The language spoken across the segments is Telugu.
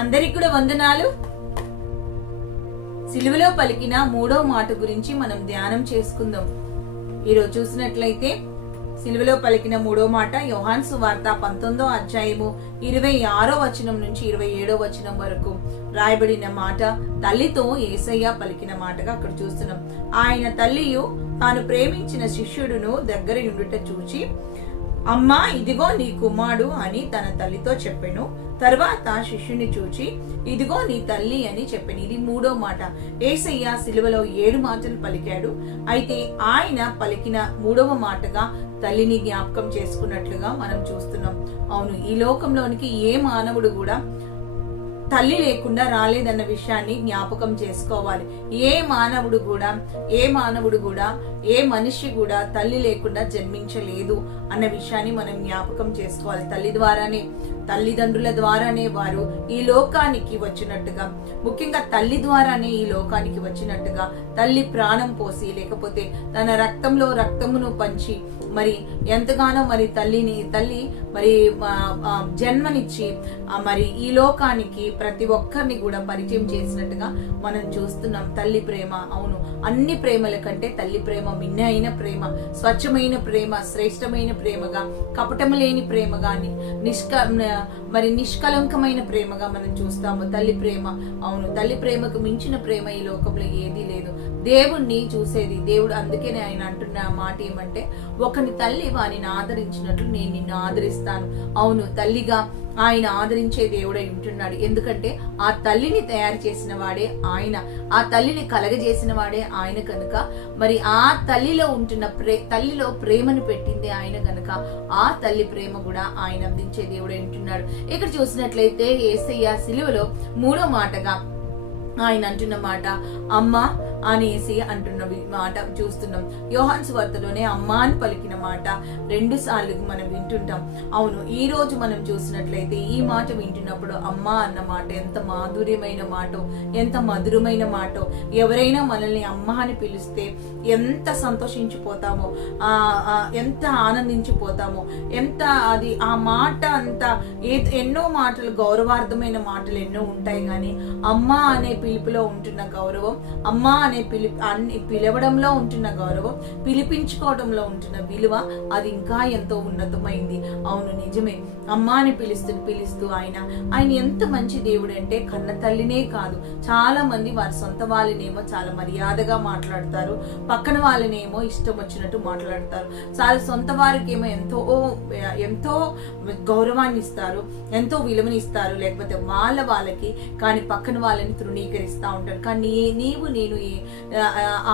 అందరికి కూడా వందనాలు. సిలువలో పలికిన మూడో మాట గురించి మనం ధ్యానం చేసుకుందాం. ఈరోజు చూసినట్లయితే సిలువలో పలికిన మూడో మాట యోహాను సువార్త 19వ అధ్యాయము 26వ వచనం నుంచి 27వ వచనం వరకు రాయబడిన మాట తల్లితో యేసయ్య పలికిన మాటగా అక్కడ చూస్తున్నాం. ఆయన తల్లియు తాను ప్రేమించిన శిష్యుడును దగ్గర ఉండుట చూచి, అమ్మా ఇదిగో నీ కుమారుడు అని తన తల్లితో చెప్పెను. తర్వాత శిష్యుని చూచి, ఇదిగో నీ తల్లి అని చెప్పాను. ఇది మూడో మాట. యేసయ్య సిలువలో 7 మాటలు పలికాడు. అయితే ఆయన పలికిన మూడవ మాటగా తల్లిని జ్ఞాపకం చేసుకున్నట్లుగా మనం చూస్తున్నాం. అవును, ఈ లోకంలోనికి ఏ మానవుడు కూడా తల్లి లేకుండా రాలేదన్న విషయాన్ని జ్ఞాపకం చేసుకోవాలి. ఏ మానవుడు కూడా ఏ మనిషి కూడా తల్లి లేకుండా జన్మించలేదు అన్న విషయాన్ని మనం జ్ఞాపకం చేసుకోవాలి. తల్లిదండ్రుల ద్వారానే వారు ఈ లోకానికి వచ్చినట్టుగా, ముఖ్యంగా తల్లి ద్వారానే ఈ లోకానికి వచ్చినట్టుగా, తల్లి ప్రాణం పోసి లేకపోతే తన రక్తంలో రక్తమును పంచి మరి ఎంతగానో మరి తల్లి మరి జన్మనిచ్చి మరి ఈ లోకానికి ప్రతి ఒక్కరిని కూడా పరిచయం చేసినట్టుగా మనం చూస్తున్నాం. తల్లి ప్రేమ, అవును, అన్ని ప్రేమల కంటే తల్లి ప్రేమ మిన్నైన ప్రేమ, స్వచ్ఛమైన ప్రేమ, శ్రేష్టమైన ప్రేమగా, కపటము లేని ప్రేమగా, నిష్కలంకమైన ప్రేమగా మనం చూస్తాము. తల్లి ప్రేమ, అవును, తల్లి ప్రేమకు మించిన ప్రేమ ఈ లోకంలో ఏదీ లేదు. దేవుణ్ణి చూసేది దేవుడు. అందుకనే ఆయన అంటున్న మాట ఏమంటే, ఒకని తల్లి వారిని ఆదరించినట్లు నేను నిన్ను ఆదరిస్తాను. అవును, తల్లిగా ఆయన ఆదరించే దేవుడై ఉంటున్నాడు. ఎందుకంటే ఆ తల్లిని తయారు చేసిన వాడే ఆయన, ఆ తల్లిని కలగజేసిన వాడే ఆయన కనుక, మరి ఆ తల్లిలో ఉంటున్న తల్లిలో ప్రేమను పెట్టింది ఆయన కనుక ఆ తల్లి ప్రేమ కూడా ఆయన అందించే దేవుడై ఉంటున్నాడు. ఇక్కడ చూసినట్లయితే యేసయ్య సిలువలో మూడో మాటగా ఆయన అంటున్న మాట అమ్మ అనేసి అంటున్న మాట చూస్తున్నాం. యోహాను సువార్తలోనే అమ్మ అని పలికిన మాట 2 సార్లు మనం వింటుంటాం. అవును, ఈ రోజు మనం చూసినట్లయితే ఈ మాట వింటున్నప్పుడు అమ్మ అన్న మాట ఎంత మాధుర్యమైన మాటో, ఎంత మధురమైన మాటో. ఎవరైనా మనల్ని అమ్మ అని పిలిస్తే ఎంత సంతోషించిపోతామో, ఎంత ఆనందించిపోతామో, ఎంత అది ఆ మాట అంత ఎన్నో మాటలు, గౌరవార్థమైన మాటలు ఎన్నో ఉంటాయి. కానీ అమ్మ అనే పిలుపులో ఉంటున్న గౌరవం, అమ్మ అనే పిలవడంలో ఉంటున్న గౌరవం, పిలిపించుకోవడంలో ఉంటున్న విలువ అది ఇంకా ఎంతో ఉన్నతమైంది. అవును, నిజమే. అమ్మ అని పిలుస్తూ ఆయన ఎంత మంచి దేవుడు అంటే, కన్న తల్లినే కాదు, చాలా మంది వారి సొంత వాళ్ళనేమో చాలా మర్యాదగా మాట్లాడతారు, పక్కన వాళ్ళనేమో ఇష్టం వచ్చినట్టు మాట్లాడతారు. చాలా సొంత వారికి ఏమో ఎంతో గౌరవాన్ని ఇస్తారు, ఎంతో విలువనిస్తారు, లేకపోతే వాళ్ళకి కానీ పక్కన వాళ్ళని తృణీకరిస్తూ ఉంటారు. కానీ నేను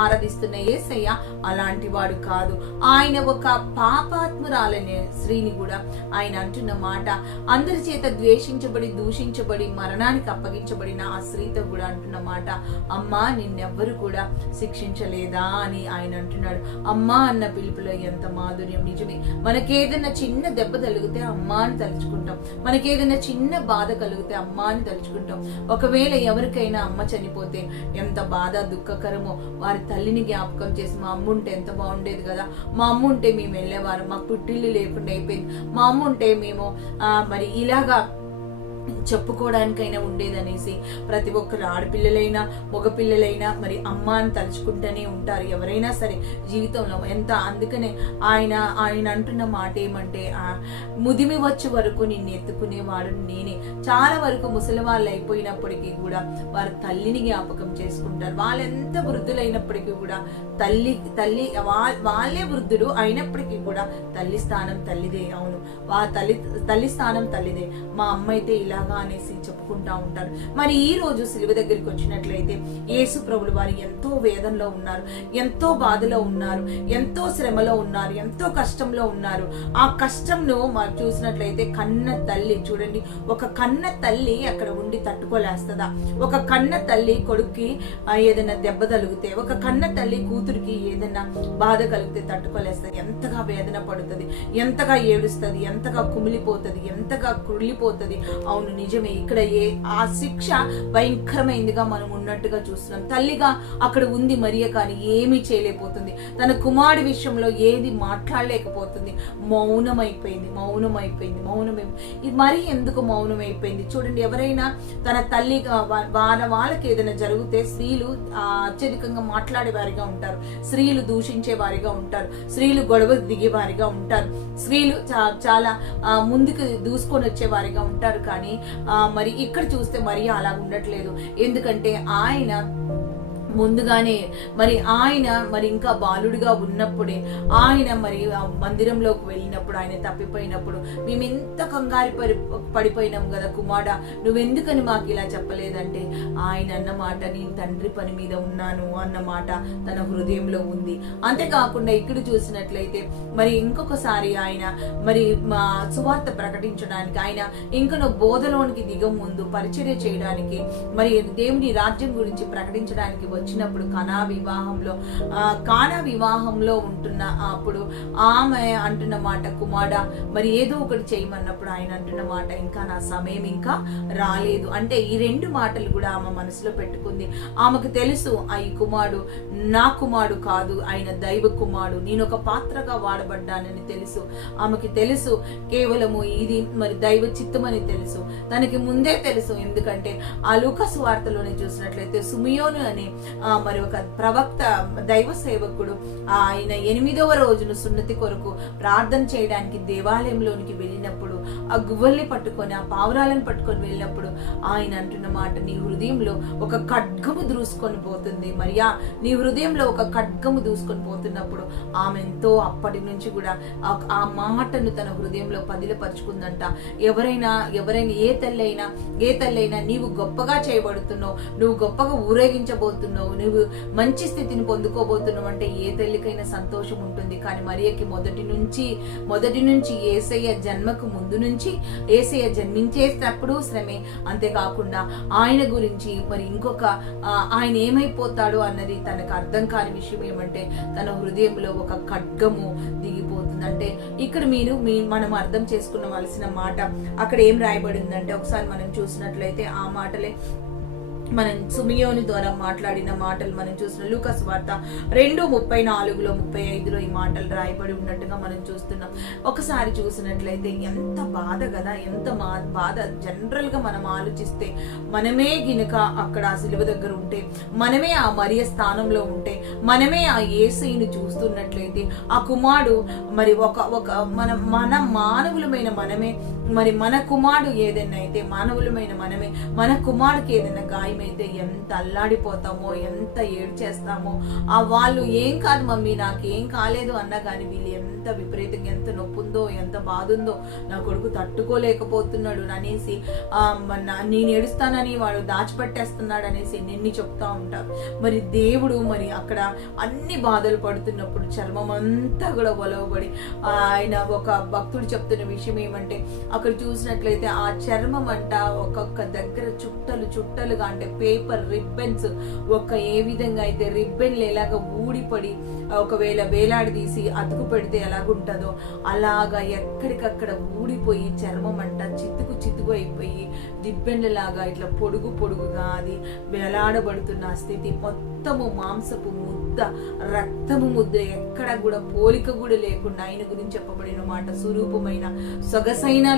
ఆరాధిస్తున్న యేసయ్య అలాంటి వాడు కాదు. ఆయన ఒక పాపాత్మురాలనే స్త్రీని కూడా ఆయన అంటున్న మాట, అందరి చేత ద్వేషించబడి దూషించబడి మరణానికి అప్పగించబడిన ఆ స్త్రీతో కూడా అంటున్న మాట, అమ్మా నిన్నెవ్వరు కూడా శిక్షించలేదా అని ఆయన అంటున్నాడు. అమ్మా అన్న పిలుపులో ఎంత మాధుర్యం. నిజమే, మనకేదైనా చిన్న దెబ్బ తగిలితే అమ్మా అని తలుచుకుంటాం, మనకేదైనా చిన్న బాధ కలిగితే అమ్మా అని తలుచుకుంటాం. ఒకవేళ ఎవరికైనా అమ్మ చనిపోతే ఎంత బాధ, దుఃఖకరమో, వారి తల్లిని జ్ఞాపకం చేసి మా అమ్మ ఉంటే ఎంత బాగుండేది కదా, మా అమ్మ ఉంటే మేము వెళ్ళేవారు, మాకు పుట్టిల్లు లేకుండా అయిపోయింది, మా అమ్మ ఉంటే మేము మరి ఇలాగా చెప్పుకోవడానికైనా ఉండేదనేసి ప్రతి ఒక్కరు, ఆడపిల్లలైనా మగపిల్లలైనా మరి అమ్మ అని తలుచుకుంటూనే ఉంటారు ఎవరైనా సరే జీవితంలో. అందుకనే ఆయన అంటున్న మాట ఏమంటే, ముదిమి వచ్చే వరకు నిన్ను ఎత్తుకునేవాడు నేనే. చాలా వరకు ముసలి వాళ్ళు అయిపోయినప్పటికీ కూడా వారు తల్లిని జ్ఞాపకం చేసుకుంటారు. వాళ్ళెంత వృద్ధులైనప్పటికీ కూడా తల్లి వాళ్ళే వృద్ధుడు అయినప్పటికీ కూడా తల్లి స్థానం తల్లిదే. అవును, తల్లి స్థానం తల్లిదే. మా అమ్మ అయితే ఇలాగా అనేసి చెప్పుకుంటా ఉంటారు. మరి ఈ రోజు సిలువ దగ్గరికి వచ్చినట్లయితే యేసు ప్రభులు వారు ఎంతో వేదనలో ఉన్నారు, ఎంతో బాధలో ఉన్నారు, ఎంతో శ్రమలో ఉన్నారు, ఎంతో కష్టంలో ఉన్నారు. ఆ కష్టంను మనం చూసినట్లయితే కన్న తల్లి చూడండి, ఒక కన్న తల్లి అక్కడ ఉండి తట్టుకోలేస్తుందా? ఒక కన్న తల్లి కొడుక్కి ఏదైనా దెబ్బ తగిలితే, ఒక కన్న తల్లి కూతురికి ఏదైనా బాధ కలిగితే తట్టుకోలేస్తుంది. ఎంతగా వేదన పడుతుంది, ఎంతగా ఏడుస్తుంది, ఎంతగా కుమిలిపోతుంది, ఎంతగా కుళ్ళిపోతుంది. అవును, అవును నిజమే. ఇక్కడ ఆ శిక్ష భయంకరమైందిగా మనం ఉన్నట్టుగా చూస్తున్నాం. తల్లిగా అక్కడ ఉంది మరియ, కానీ ఏమీ చేయలేకపోతుంది. తన కుమారుడి విషయంలో ఏది మాట్లాడలేకపోతుంది. మౌనమైపోయింది. ఇది మరి ఎందుకు మౌనమైపోయింది చూడండి. ఎవరైనా తన తల్లి వాళ్ళకి ఏదైనా జరిగితే స్త్రీలు అత్యధికంగా మాట్లాడే వారిగా ఉంటారు, స్త్రీలు దూషించే వారిగా ఉంటారు, స్త్రీలు గొడవ దిగే వారిగా ఉంటారు, స్త్రీలు చాలా ముందుకు దూసుకొని వచ్చే వారిగా ఉంటారు. కానీ మరి ఇక్కడ చూస్తే మరి అలా ఉండట్లేదు. ఎందుకంటే ఆయన ముందుగానే ఆయన ఇంకా బాలుడిగా ఉన్నప్పుడే ఆయన మందిరంలోకి వెళ్ళినప్పుడు, ఆయన తప్పిపోయినప్పుడు మేము ఎంత కంగారు పడిపోయినాం కదా, కుమారుడా నువ్వెందుకని మాకు ఇలా చెప్పలేదంటే ఆయన అన్నమాట, నేను తండ్రి పని మీద ఉన్నాను అన్నమాట తన హృదయంలో ఉంది. అంతేకాకుండా ఇక్కడ చూసినట్లయితే ఇంకొకసారి ఆయన మా సువార్త ప్రకటించడానికి, ఆయన ఇంకనో బోధలోనికి దిగ ముందు పరిచర్య చేయడానికి, దేవుని రాజ్యం గురించి ప్రకటించడానికి వచ్చినప్పుడు కానా వివాహంలో ఉంటున్న అప్పుడు ఆమె అంటున్న మాట, కుమారుడా ఏదో ఒకటి చేయమన్నప్పుడు ఆయన అంటున్న మాట, ఇంకా నా సమయం ఇంకా రాలేదు. అంటే ఈ రెండు మాటలు కూడా ఆమె మనసులో పెట్టుకుంది. ఆమెకు తెలుసు ఈ కుమారుడు నా కుమారుడు కాదు, ఆయన దైవ కుమారుడు, నేను ఒక పాత్రగా వాడబడ్డానని తెలుసు. ఆమెకి తెలుసు కేవలము ఇది దైవ చిత్తమని తెలుసు. తనకి ముందే తెలుసు. ఎందుకంటే ఆ లూకా సువార్తలోనే చూసినట్లయితే సుమియోను అని ఒక ప్రవక్త దైవ సేవకుడు ఆయన 8వ రోజును సున్నతి కొరకు ప్రార్థన చేయడానికి దేవాలయంలోనికి వెళ్ళినప్పుడు ఆ గువ్వల్ని పట్టుకొని, ఆ పావురాలను పట్టుకొని వెళ్ళినప్పుడు ఆయన అంటున్న మాట, నీ హృదయంలో ఒక ఖడ్గము దూసుకొని పోతుంది మరియా, నీ హృదయంలో ఒక ఖడ్గము దూసుకొని పోతున్నప్పుడు ఆమె ఎంతో అప్పటి నుంచి కూడా ఆ మాటను తన హృదయంలో పదిలపరుచుకుందంట. ఎవరైనా ఏ తల్లి అయినా నీవు గొప్పగా చేయబడుతున్నావు, నువ్వు గొప్పగా ఊరేగించబోతున్నావు, నువ్వు మంచి స్థితిని పొందుకోబోతున్నావు అంటే ఏ తల్లికైనా సంతోషం ఉంటుంది. కానీ మరియకి మొదటి నుంచి యేసయ్య జన్మకు ముందు నుంచి, యేసయ్య జన్మించేటప్పుడు శ్రమే, అంతేకాకుండా ఆయన గురించి ఇంకొక ఆయన ఏమైపోతాడు అన్నది తనకు అర్థం కాని విషయం ఏమంటే తన హృదయంలో ఒక ఖడ్గము దిగిపోతుంది. అంటే ఇక్కడ మనం అర్థం చేసుకునవలసిన మాట అక్కడ ఏం రాయబడిందంటే, ఒకసారి మనం చూసినట్లయితే ఆ మాటలే మనం సుమియోని ద్వారా మాట్లాడిన మాటలు మనం చూసిన లూకా సువార్త 2:34, 35 ఈ మాటలు రాయబడి ఉన్నట్టుగా మనం చూస్తున్నాం. ఒకసారి చూసినట్లయితే ఎంత బాధ కదా, ఎంత బాధ. జనరల్ గా మనం ఆలోచిస్తే మనమే గినక అక్కడ ఆ శిలువ దగ్గర ఉంటే, మనమే ఆ మరియ స్థానంలో ఉంటే, మనమే ఆ యేసుని చూస్తున్నట్లయితే, ఆ కుమారుడు మన మానవులమైన మనమే మన కుమారుడు ఏదైనా అయితే మానవులమైన మనమే మన కుమారుడికి ఏదైనా గాయమైతే ఎంత అల్లాడిపోతామో, ఎంత ఏడు చేస్తామో. వాళ్ళు ఏం కాదు మమ్మీ నాకేం కాలేదు అన్నా కానీ వీళ్ళు ఎంత విపరీతంగా ఎంత నొప్పుందో, ఎంత బాధ ఉందో, నా కొడుకు తట్టుకోలేకపోతున్నాడు అనేసి నేను ఏడుస్తానని వాడు దాచిపెట్టేస్తున్నాడు అనేసి నిన్ని చెప్తా ఉంటారు. దేవుడు అక్కడ అన్ని బాధలు పడుతున్నప్పుడు చర్మం అంతా కూడా ఒలవబడి, ఆయన ఒక భక్తుడు చెప్తున్న విషయం ఏమంటే అక్కడ చూసినట్లయితే ఆ చర్మం అంట ఒక్కొక్క దగ్గర చుట్టలుగా, అంటే పేపర్ రిబ్బన్స్ ఏ విధంగా అయితే రిబ్బన్లు ఎలాగ ఊడిపడి ఒకవేళ వేలాడదీసి అతుకు పెడితే ఎలాగుంటుందో అలాగా ఎక్కడికక్కడ ఊడిపోయి చర్మం అంట చితుకు అయిపోయి రిబ్బన్లలాగా ఇట్లా పొడుగుగా అది వేలాడబడుతున్న స్థితి. మొత్తము మాంసపు ముద్ద, రక్తము ముద్ద, ఎక్కడ కూడా పోలిక కూడా లేకుండా ఆయన గురించి చెప్పబడిన మాట, స్వరూపమైన సొగసైన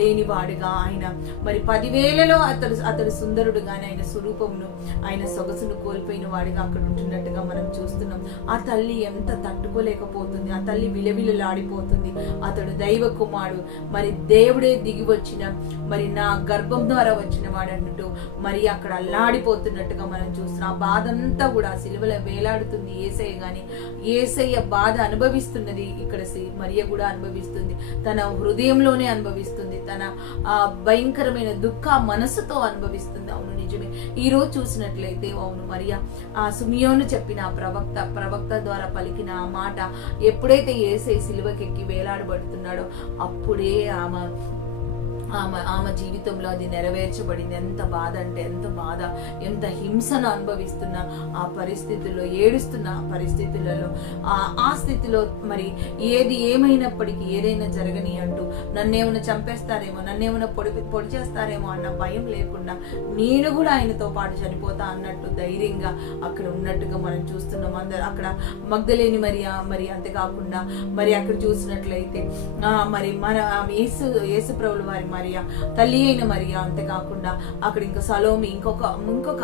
లేనివాడుగా ఆయన 10,000లో అతడు సుందరుడుగానే ఆయన స్వరూపమును ఆయన సొగసును కోల్పోయిన వాడిగా అక్కడ ఉంటున్నట్టుగా మనం చూస్తున్నాం. ఆ తల్లి ఎంత తట్టుకోలేకపోతుంది, ఆ తల్లి విలవిలలాడిపోతుంది. అతడు దైవ కుమారుడు, దేవుడే దిగి వచ్చిన నా గర్భం ద్వారా వచ్చిన వాడు అన్నట్టు అక్కడ అల్లాడిపోతున్నట్టుగా మనం చూస్తున్నాం. ఆ బాధ అంతా కూడా సిలువలో వేలాడుతుంది యేసయ్య, గాని యేసయ్య బాధ అనుభవిస్తున్నది ఇక్కడ మరియ కూడా అనుభవిస్తుంది, తన హృదయంలోనే అనుభవిస్తుంది, తన భయంకరమైన దుఃఖ మనసుతో అనుభవిస్తుంది. అవును నిజమే. ఈ రోజు చూసినట్లయితే అవును మరియ ఆ సుమియోను చెప్పిన ప్రవక్త ద్వారా పలికిన ఆ మాట ఎప్పుడైతే యేసయ్య సిలువకెక్కి వేలాడబడుతున్నాడో అప్పుడే ఆమె ఆమె జీవితంలో అది నెరవేర్చబడింది. ఎంత బాధ అంటే ఎంత బాధ, ఎంత హింసను అనుభవిస్తున్న ఆ పరిస్థితుల్లో, ఏడుస్తున్న పరిస్థితులలో, ఆ స్థితిలో మరి ఏది ఏమైనప్పటికీ ఏదైనా జరగని అంటూ నన్నేమైనా చంపేస్తారేమో, నన్నేమైనా పొడి చేస్తారేమో అన్న భయం లేకుండా నేను కూడా ఆయనతో పాటు చనిపోతా అన్నట్టు ధైర్యంగా అక్కడ ఉన్నట్టుగా మనం చూస్తున్నాం. అందరు అక్కడ మగ్దలేని మరి అంతేకాకుండా మరి అక్కడ చూసినట్లయితే మరి మన యేసు ప్రభుల వారి మరియా, తల్లి అయిన మరియా, అంతేకాకుండా అక్కడ ఇంకా సలోమి, ఇంకొక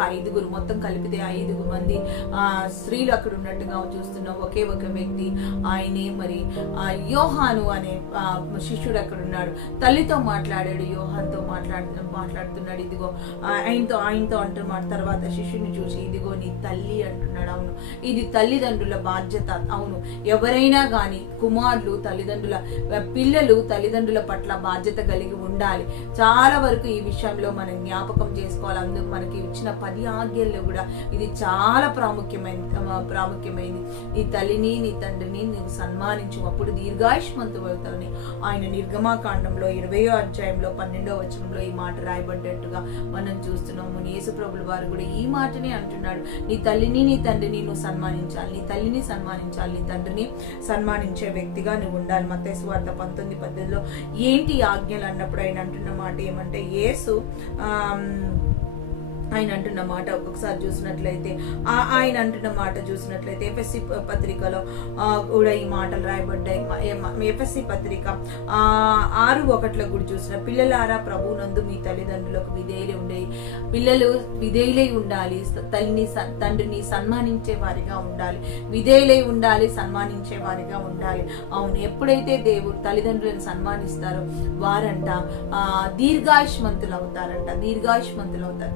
5 మొత్తం కలిపితే 5 మంది స్త్రీలు అక్కడ ఉన్నట్టుగా చూస్తున్నాం. ఒకే ఒక వ్యక్తి, ఆయనే మరి యోహాను అనే శిష్యుడు అక్కడ ఉన్నాడు. తల్లితో మాట్లాడాడు, యోహాన్తో మాట్లాడుతున్నాడు. ఇదిగో ఆయనతో అంటున్నాడు. తర్వాత శిష్యుని చూసి ఇదిగో నీ తల్లి అంటున్నాడు. అవును, ఇది తల్లిదండ్రుల బాధ్యత. అవును, ఎవరైనా కానీ కుమారులు పిల్లలు తల్లిదండ్రుల పట్ల బాధ్యత కలిగి ఉండాలి. చాలా వరకు ఈ విషయంలో మనం జ్ఞాపకం చేసుకోవాలి. అందుకు మనకి ఇచ్చిన 10 ఆజ్ఞల్లో కూడా ఇది చాలా ప్రాముఖ్యమైనది. నీ తల్లిని నీ తండ్రిని నువ్వు సన్మానించు, అప్పుడు దీర్ఘాయుష్మంతుడు అవుతావని ఆయన నిర్గమాకాండంలో 20వ అధ్యాయంలో 12వ వచనంలో ఈ మాట రాయబడ్డట్టుగా మనం చూస్తున్నాము. యేసు ప్రభుల వారు కూడా ఈ మాటనే అంటున్నాడు. నీ తల్లిని నీ తండ్రిని నువ్వు సన్మానించాలి, నీ తల్లిని సన్మానించాలి, నీ తండ్రిని సన్మానించే వ్యక్తిగా నువ్వు ఉండాలి. మత్తయి సువార్త 19:18లో ఏంటి ఆజ్ఞలు అన్నప్పుడు ఆయన అంటున్న మాట ఏమంటే, యేసు ఆయన అంటున్న మాట ఒక్కొక్కసారి చూసినట్లయితే ఎఫెసీ పత్రికలో కూడా ఈ మాటలు రాయబడ్డాయి. ఎఫెసీ పత్రిక 6:1 కూడా చూసిన, పిల్లలారా ప్రభువునందు మీ తల్లిదండ్రులకు విధేయులై ఉండేవి. పిల్లలు విధేయులై ఉండాలి, తండ్రిని సన్మానించే వారిగా ఉండాలి, విధేయులై ఉండాలి, సన్మానించే వారిగా ఉండాలి. అవును, ఎప్పుడైతే దేవుడు తల్లిదండ్రులను సన్మానిస్తారో వారంట దీర్ఘాయుష్మంతులు అవుతారంట.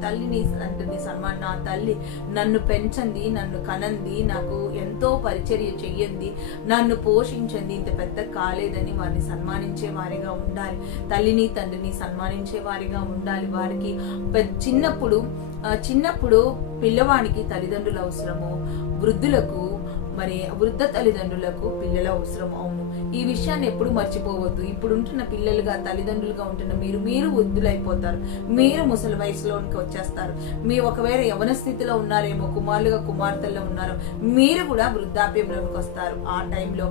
తల్లిని తండ్రిని సన్మానం, నా తల్లి నన్ను పెంచండి, నన్ను కనంది, నాకు ఎంతో పరిచర్య చెయ్యండి, నన్ను పోషించండి, ఇంత పెద్ద కాలేదని వారిని సన్మానించే వారిగా ఉండాలి. తల్లిని తండ్రిని సన్మానించే వారిగా ఉండాలి. వారికి చిన్నప్పుడు పిల్లవానికి తల్లిదండ్రులు అవసరము, వృద్ధ తల్లిదండ్రులకు పిల్లల అవసరం. అవును, ఈ విషయాన్ని ఎప్పుడు మర్చిపోవద్దు. ఇప్పుడు ఉంటున్న పిల్లలుగా తల్లిదండ్రులుగా ఉంటున్న మీరు వృద్ధులైపోతారు, మీరు ముసలి వయసులోనికి వచ్చేస్తారు. మీ ఒకవేళ యవన స్థితిలో ఉన్నారేమో, కుమార్తెల్లో ఉన్నారో, మీరు కూడా వృద్ధాప్యంలోకి వస్తారు. ఆ టైంలో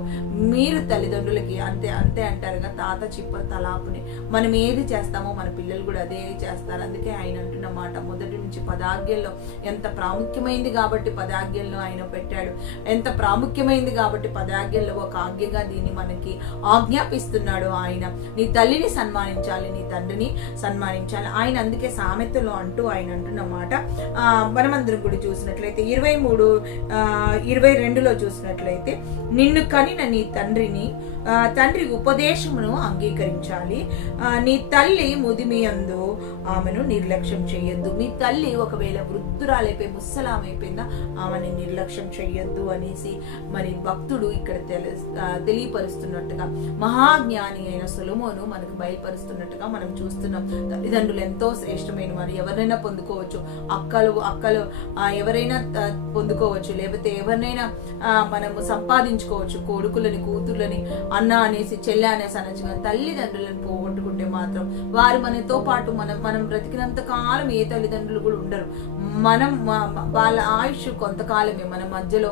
మీరు తల్లిదండ్రులకి అంతే అంటారుగా, తాత చిప్ప తలాపుని. మనం ఏది చేస్తామో మన పిల్లలు కూడా అదే చేస్తారు. అందుకే ఆయన అంటున్న మాట మొదటి నుంచి 10 ఆజ్ఞల్లో ఎంత ప్రాముఖ్యమైంది కాబట్టి 10 ఆజ్ఞల్లో ఆయన పెట్టాడు. ఎంత ప్రాముఖ్యమైంది కాబట్టి 10 ఆజ్ఞల్లో ఒక ఆజ్ఞగా దీన్ని మనకి ఆజ్ఞాపిస్తున్నాడు ఆయన. నీ తల్లిని సన్మానించాలి, నీ తండ్రిని సన్మానించాలి. ఆయన అందుకే సామెతలో ఆయన అంటున్న మాట మనమందరం కూడా చూసినట్లయితే 23:22లో చూసినట్లయితే, నిన్ను కనిన నీ తండ్రి ఉపదేశమును అంగీకరించాలి, నీ తల్లి ముదిమియందు ఆమెను నిర్లక్ష్యం చెయ్యొద్దు. మీ తల్లి ఒకవేళ వృద్ధురాలైపోయి ముసలామైపోయిందా, ఆమెని నిర్లక్ష్యం చెయ్యొద్దు అనేసి మరి భక్తుడు ఇక్కడ తెలియపరుస్తున్నట్టుగా, మహాజ్ఞాని అయిన సొలొమోను మనకు బయలుపరుస్తున్నట్టుగా మనం చూస్తున్నాం. తల్లిదండ్రులు ఎంతో శ్రేష్టమైన వారు, ఎవరైనా పొందుకోవచ్చు. అక్కలు ఎవరైనా పొందుకోవచ్చు, లేకపోతే ఎవరినైనా మనము సంపాదించుకోవచ్చు. కొడుకులని, కూతుర్లని, అన్న అనేసి, చెల్లె అనేసి అనొచ్చు. తల్లిదండ్రులను పోగొట్టుకుంటే మాత్రం వారు మనతో పాటు మనం బ్రతికినంత కాలం ఏ తల్లిదండ్రులు కూడా ఉండరు. వాళ్ళ ఆయుష్ కొంతకాలమే. మన మధ్యలో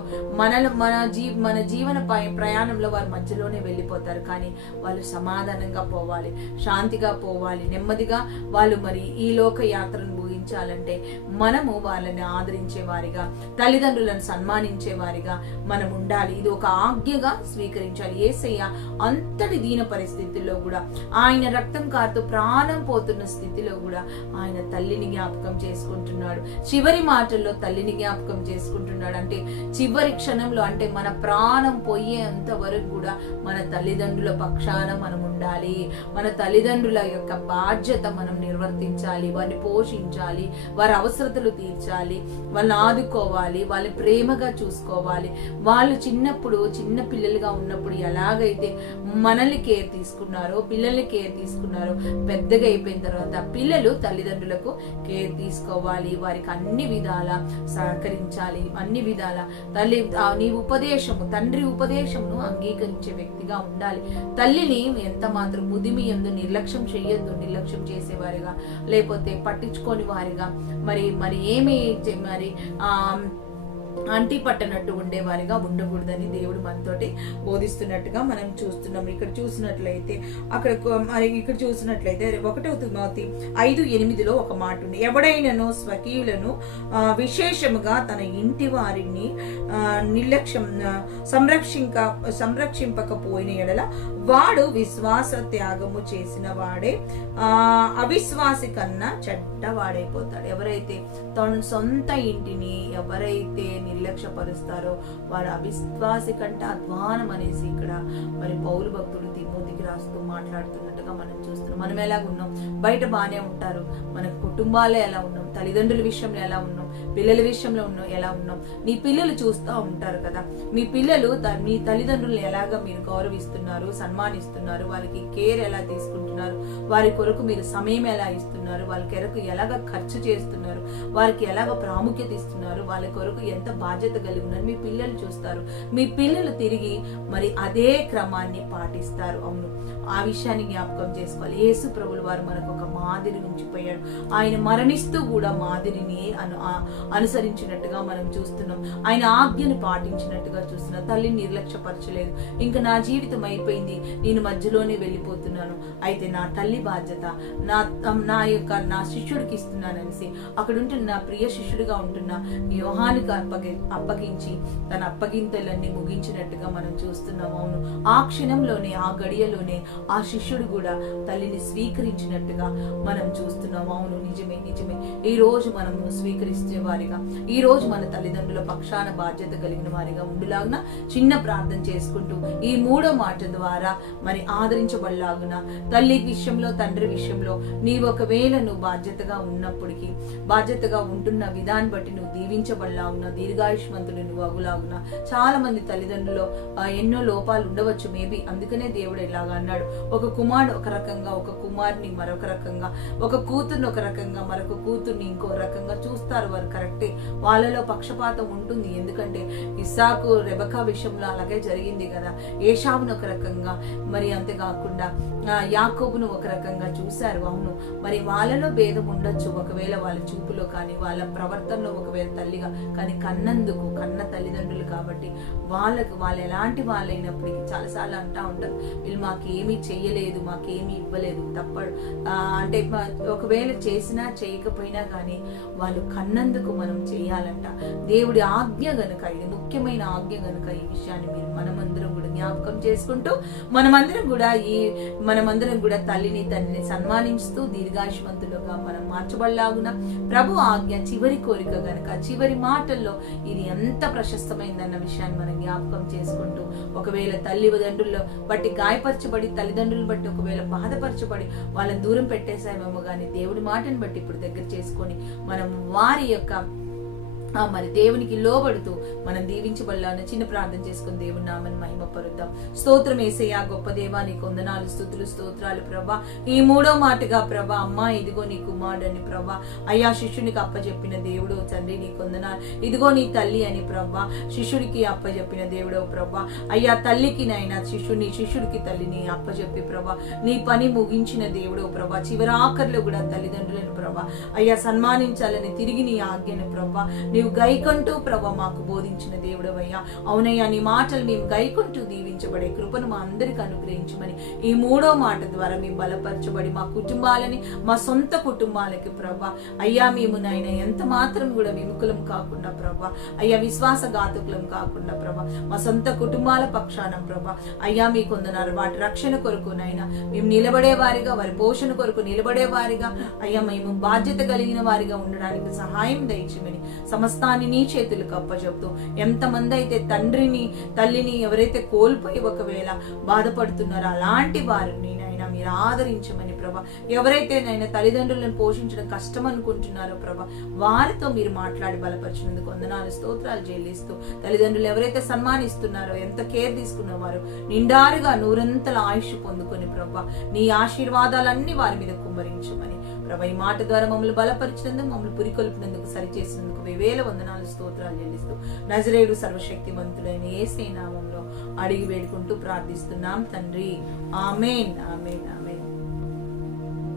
మన జీవన ప్రయాణంలో వారి మధ్యలోనే వెళ్ళిపోతారు. కానీ వాళ్ళు సమాధానంగా పోవాలి, శాంతిగా పోవాలి, నెమ్మదిగా వాళ్ళు మరి ఈ లోక యాత్రను ముగించాలంటే మనము వాళ్ళని ఆదరించే వారిగా, తల్లిదండ్రులను సన్మానించే వారిగా మనం ఉండాలి. ఇది ఒక ఆజ్ఞగా స్వీకరించాలి. యేసయ్య అంతటి దీన పరిస్థితుల్లో కూడా, ఆయన రక్తం కారుతూ ప్రాణం పోతున్న స్థితిలో కూడా ఆయన తల్లిని జ్ఞాపకం చేసుకుంటున్నాడు. చివరి మాటల్లో తల్లిని జ్ఞాపకం చేసుకుంటున్నాడు. అంటే చివరి క్షణంలో, అంటే మన ప్రాణం పోయేంత వరకు కూడా మన తల్లిదండ్రుల పక్షాన మనం ఉండాలి. మన తల్లిదండ్రుల యొక్క బాధ్యత మనం నిర్వర్తించాలి, వారిని పోషించాలి, చూసుకోవాలి, వారి అవసరతలు తీర్చాలి, వాళ్ళని ఆదుకోవాలి, వాళ్ళని ప్రేమగా చూసుకోవాలి. వాళ్ళు చిన్నప్పుడు చిన్న పిల్లలుగా ఉన్నప్పుడు ఎలాగైతే మనల్ని కేర్ తీసుకున్నారో, పిల్లల్ని కేర్ తీసుకున్నారో, పెద్దగా అయిపోయిన తర్వాత పిల్లలు తల్లిదండ్రులకు కేర్ తీసుకోవాలి, వారికి అన్ని విధాల సహకరించాలి, అన్ని విధాల నీ ఉపదేశము, తండ్రి ఉపదేశమును అంగీకరించే వ్యక్తిగా ఉండాలి. తల్లిని ఎంత మాత్రం ముదిమి యందు నిర్లక్ష్యం చేయొద్దు. నిర్లక్ష్యం చేసేవారిగా, లేకపోతే పట్టించుకోని వారిగా, మరి ఏమి అంటి పట్టనట్టు ఉండేవారిగా ఉండకూడదని దేవుడు మనతోటి బోధిస్తున్నట్టుగా మనం చూస్తున్నాం. ఇక్కడ చూసినట్లయితే ఇక్కడ చూసినట్లయితే 1 తిమోతి 5:8 ఒక మాట ఉంది. ఎవడైనను స్వకీయులను విశేషముగా తన ఇంటి వారిని నిర్లక్ష్యం సంరక్షింపకపోయిన ఎడల వాడు విశ్వాస త్యాగము చేసిన వాడే అవిశ్వాసి కన్నా చెడ్డవాడైపోతాడు. ఎవరైతే తన సొంత ఇంటిని ఎవరైతే నిర్లక్ష్యపరుస్తారో వాడు అవిశ్వాసి కంటే అధ్వానం అనేసి ఇక్కడ మరి పౌలు భక్తుడు తిమోతికి రాస్తూ మాట్లాడుతున్నట్టుగా మనం చూస్తున్నాం. మనం ఎలాగ ఉన్నాం? బయట బాగానే ఉంటారు, మన కుటుంబాలే ఎలా ఉన్నాం, తల్లిదండ్రుల విషయంలో ఎలా ఉన్నాం, పిల్లల విషయంలో ఎలా ఉన్నాం. నీ పిల్లలు చూస్తూ ఉంటారు కదా, మీ పిల్లలు మీ తల్లిదండ్రులను ఎలాగా మీరు గౌరవిస్తున్నారు, సన్మానిస్తున్నారు, వాళ్ళకి కేర్ ఎలా తీసుకుంటున్నారు, వారి కొరకు మీరు సమయం ఎలా ఇస్తున్నారు, వాళ్ళ కొరకు ఎలాగ ఖర్చు చేస్తున్నారు, వారికి ఎలాగ ప్రాముఖ్యత ఇస్తున్నారు, వాళ్ళ కొరకు ఎంత బాధ్యత కలిగి ఉన్నారు మీ పిల్లలు చూస్తారు. మీ పిల్లలు తిరిగి మరి అదే క్రమాన్ని పాటిస్తారు. అవును, ఆ విషయాన్ని జ్ఞాపకం చేసుకోవాలి. యేసు ప్రభులు వారు మనకు ఒక మాదిరి ఉంచిపోయాడు. ఆయన మరణిస్తూ కూడా మాదిరిని అనుసరించినట్టుగా మనం చూస్తున్నాం. ఆయన ఆజ్ఞను పాటించినట్టుగా చూస్తున్నాం. తల్లిని నిర్లక్ష్యపరచలేదు. ఇంకా నా జీవితం అయిపోయింది, నేను మధ్యలోనే వెళ్ళిపోతున్నాను, అయితే నా తల్లి బాధ్యత నా శిష్యుడికి ఇస్తున్నాననేసి అక్కడ ఉంటున్న నా ప్రియ శిష్యుడిగా ఉంటున్న యోహానికి అప్పగించి తన అప్పగింతలన్నీ ముగించినట్టుగా మనం చూస్తున్నాం. అవును, ఆ క్షణంలోనే, ఆ గడియలోనే ఆ శిష్యుడు కూడా తల్లిని స్వీకరించినట్టుగా మనం చూస్తున్నాం. అవును, నిజమే. ఈ రోజు మనము స్వీకరించే వారిగా, ఈ రోజు మన తల్లిదండ్రుల పక్షాన బాధ్యత కలిగిన వారిగా ఉండులాగున చిన్న ప్రార్థన చేసుకుంటూ ఈ 3వ మాట ద్వారా మరి ఆదరించబడలాగున, తల్లి విషయంలో, తండ్రి విషయంలో నీవు ఒకవేళ నువ్వు బాధ్యతగా ఉన్నప్పటికీ, బాధ్యతగా ఉంటున్న విధాన్ని బట్టి నువ్వు దీవించబడలాగున, దీర్ఘాయుష్మంతులు నువ్వు అగులాగున. చాలా మంది తల్లిదండ్రుల్లో ఎన్నో లోపాలు ఉండవచ్చు, మేబీ అందుకనే దేవుడు ఇలాగా అన్నాడు. ఒక కుమారుడు ఒక రకంగా, ఒక కుమారుని మరొక రకంగా, ఒక కూతుర్ని ఒక రకంగా, మరొక కూతుర్ని ఇంకో రకంగా చూస్తారు. వారు కరెక్టే, వాళ్ళలో పక్షపాతం ఉంటుంది. ఎందుకంటే ఇస్సాకు రెబకా విషయంలో అలాగే జరిగింది కదా. ఏషావును ఒక రకంగా, మరి అంతేకాకుండా యాకోబును ఒక రకంగా చూశారు. అవును, మరి వాళ్ళలో భేదం ఉండొచ్చు ఒకవేళ వాళ్ళ చూపులో కానీ, వాళ్ళ ప్రవర్తనలో ఒకవేళ తల్లిగా కానీ, కన్న తల్లిదండ్రులు కాబట్టి వాళ్ళు ఎలాంటి వాళ్ళైనప్పటికీ చాలాసార్లు అంటా ఉంటారు, వీళ్ళు మాకేమీ చెయ్యలేదు, మాకేమీ ఇవ్వలేదు. అంటే ఒకవేళ చేసినా చేయకపోయినా కానీ వాళ్ళు కన్నందుకు మనం చేయాలంట. దేవుడి ఆజ్ఞ గనుక, ఇది ముఖ్యమైన ఆజ్ఞ గనుక ఈ విషయాన్ని మీరు మనమందరం కూడా జ్ఞాపకం చేసుకుంటూ మనమందరం కూడా తల్లిని తండ్రిని సన్మానిస్తూ దీర్ఘాయుష్మంతులుగా మనం మార్చబడలాగున ప్రభు ఆజ్ఞ చివరి కోరిక గనుక, చివరి మాటల్లో ఇది ఎంత ప్రశస్తమైందన్న విషయాన్ని మనం జ్ఞాపకం చేసుకుంటూ, ఒకవేళ తల్లిదండ్రుల్లో బట్టి గాయపరచబడి, తల్లిదండ్రులను బట్టి ఒకవేళ బాధపరచబడి వాళ్ళని దూరం పెట్టేసామేమో కానీ దేవుడి మాటను బట్టి ఇప్పుడు దగ్గర చేసుకొని మనం వారి యొక్క మరి దేవునికి లోబడుతూ మనం దీవించబడాలని చిన్న ప్రార్థన చేసుకుని దేవుని నామని మహిమపరుద్దాం. స్తోత్రం యేసయ్యా, గొప్ప దేవా, నీకు వందనాలు, స్తుతులు, స్తోత్రాలు ప్రభా. ఈ 3వ మాటగా ప్రభా, అమ్మా ఇదిగో నీ కుమారుడని ప్రభా, అయ్యా శిష్యునికి అప్పచెప్పిన దేవుడు తండ్రి నీకు వందనాలు. ఇదిగో నీ తల్లి అని ప్రభా, శిష్యుడికి అప్పచెప్పిన దేవుడు ప్రభా. అయ్యా తల్లికి నైనా శిష్యుడికి తల్లిని అప్పచెప్పి ప్రభా, నీ పని ముగించిన దేవుడు ప్రభా. చివరాఖర్లో కూడా తల్లిదండ్రులను ప్రభా అయ్యా సన్మానించాలని తిరిగి నీ ఆజ్ఞను ప్రభా నీవు గైకొంటూ ప్రభా మాకు బోధించిన దేవుడవయ్యా. అవునయ్యా, నీ మాటలు మేము గైకొంటూ దీవించబడే కృపను మా అందరికి అనుగ్రహించమని ఈ 3వ మాట ద్వారా మేము బలపరచబడి మా కుటుంబాలని, మా సొంత కుటుంబాలకి ప్రభా అయ్యా మేము నాయన ఎంత మాత్రం కూడా విముఖులం కాకుండా ప్రభా అయ్యా, విశ్వాసఘాతకులం కాకుండా ప్రభా మా సొంత కుటుంబాల పక్షాన ప్రభా అయ్యా మీకు వందనాలు. వాటి రక్షణ కొరకు నైనా మేము నిలబడే వారిగా, వారి పోషణ కొరకు నిలబడే వారిగా అయ్యా మేము బాధ్యత కలిగిన వారిగా ఉండడానికి సహాయం దయచేయమని సమస్తాన్ని నీ చేతులకు అప్పచెప్తూ, ఎంతమంది అయితే తండ్రిని తల్లిని ఎవరైతే కోల్పోయి ఒకవేళ బాధపడుతున్నారో అలాంటి వారిని నైనా మీరు ఆదరించమని ప్రభా. ఎవరైతే నైనా తల్లిదండ్రులను పోషించడం కష్టం అనుకుంటున్నారో ప్రభా, వారితో మీరు మాట్లాడి బలపరిచినందుకు వందనాలు, స్తోత్రాలు చెల్లిస్తూ, తల్లిదండ్రులు ఎవరైతే సన్మానిస్తున్నారో, ఎంత కేర్ తీసుకున్న వారు నిండారుగా నూరంతల ఆయుష్ పొందుకొని ప్రభా, నీ ఆశీర్వాదాలన్నీ వారి మీద కుమ్మరించమని ప్రభా, ఈ మాట ద్వారా మమ్మల్ని బలపరిచినందుకు, మమ్మల్ని పురికొల్పినందుకు, సరిచేసినందుకు వేవేల వందనాలు, స్తోత్రాలు చెల్లిస్తూ నజరేయుడు సర్వశక్తిమంతుడైన యేసయ్య నామములో అడిగి వేడుకుంటూ ప్రార్థిస్తున్నాం తండ్రి. ఆమేన్, ఆమేన్, ఆమేన్.